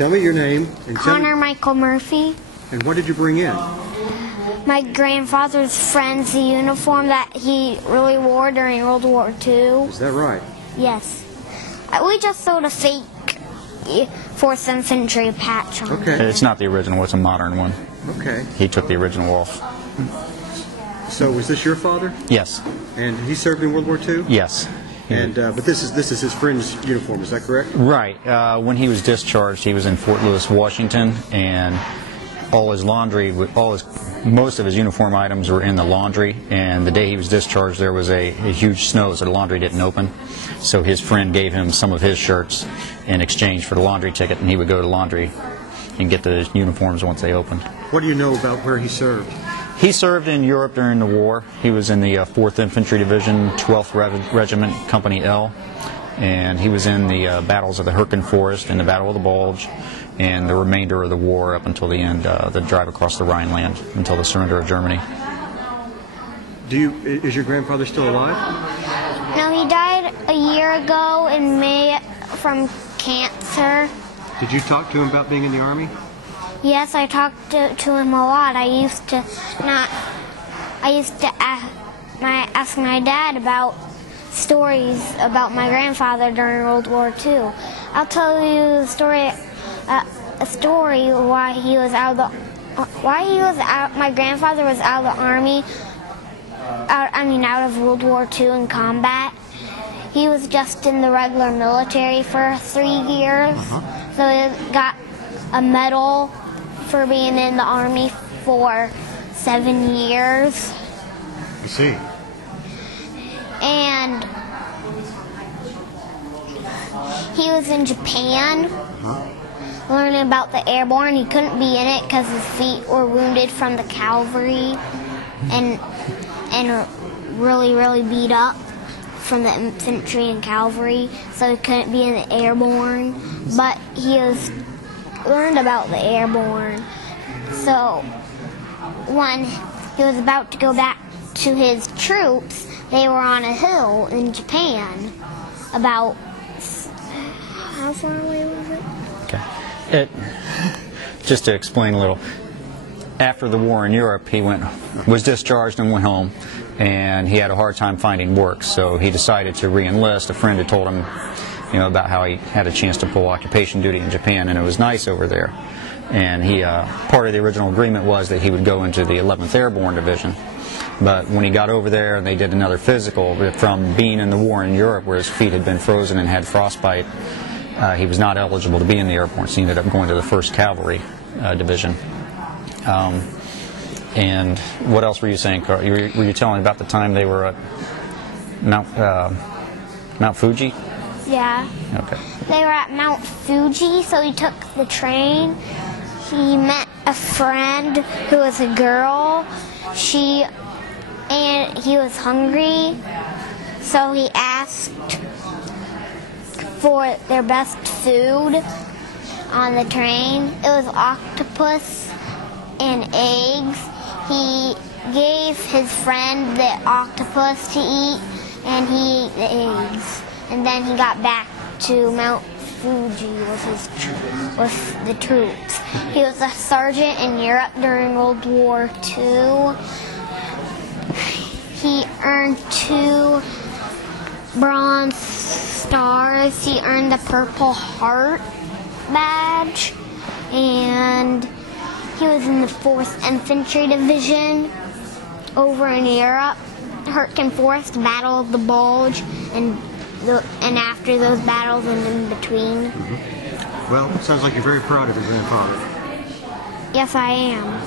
Tell me your name. And Connor Michael Murphy. And what did you bring in? My grandfather's friend's uniform that he really wore during World War II. Is that right? Yes. We just sold a fake 4th Infantry patch on. Okay. It's not the original, it's a modern one. Okay. He took the original off. So was this your father? Yes. And he served in World War II? Yes. And but this is his friend's uniform. Is that correct? Right. When he was discharged, he was in Fort Lewis, Washington, and all his laundry, most of his uniform items were in the laundry. And the day he was discharged, there was a huge snow, so the laundry didn't open. So his friend gave him some of his shirts in exchange for the laundry ticket, and he would go to laundry and get the uniforms once they opened. What do you know about where he served? He served in Europe during the war. He was in the 4th Infantry Division, 12th Regiment, Company L, and he was in the battles of the Hürtgen Forest and the Battle of the Bulge, and the remainder of the war up until the end, the drive across the Rhineland, until the surrender of Germany. Is your grandfather still alive? No, he died a year ago in May from cancer. Did you talk to him about being in the Army? Yes, I talked to him a lot. I used to ask my dad about stories about my grandfather during World War II. I'll tell you a story why my grandfather was out of the Army, out of World War II in combat. He was just in the regular military for 3 years, so he got a medal for being in the Army for 7 years. I see. And he was in Japan learning about the airborne. He couldn't be in it because his feet were wounded from the cavalry and really, really beat up from the infantry and cavalry, so he couldn't be in the airborne. But he learned about the airborne. So when he was about to go back to his troops, they were on a hill in Japan. About how far away was it? Okay. Just to explain a little, after the war in Europe, he was discharged and went home, and he had a hard time finding work, so he decided to re-enlist. A friend had told him, about how he had a chance to pull occupation duty in Japan, and it was nice over there. And part of the original agreement was that he would go into the 11th Airborne Division. But when he got over there and they did another physical, from being in the war in Europe where his feet had been frozen and had frostbite, he was not eligible to be in the Airborne, so he ended up going to the 1st Cavalry Division. And what else were you saying, Carl? Were you telling about the time they were at Mount Fuji? Yeah. Okay. They were at Mount Fuji, so he took the train. He met a friend who was a girl. And he was hungry, so he asked for their best food on the train. It was octopus and eggs. He gave his friend the octopus to eat, and he ate the eggs. And then he got back to Mount Fuji with the troops. He was a sergeant in Europe during World War II. He earned 2 bronze stars. He earned the Purple Heart badge, and he was in the 4th Infantry Division over in Europe. Hürtgen Forest, Battle of the Bulge, and after those battles and in between. Well, it sounds like you're very proud of your grandfather. Yes, I am.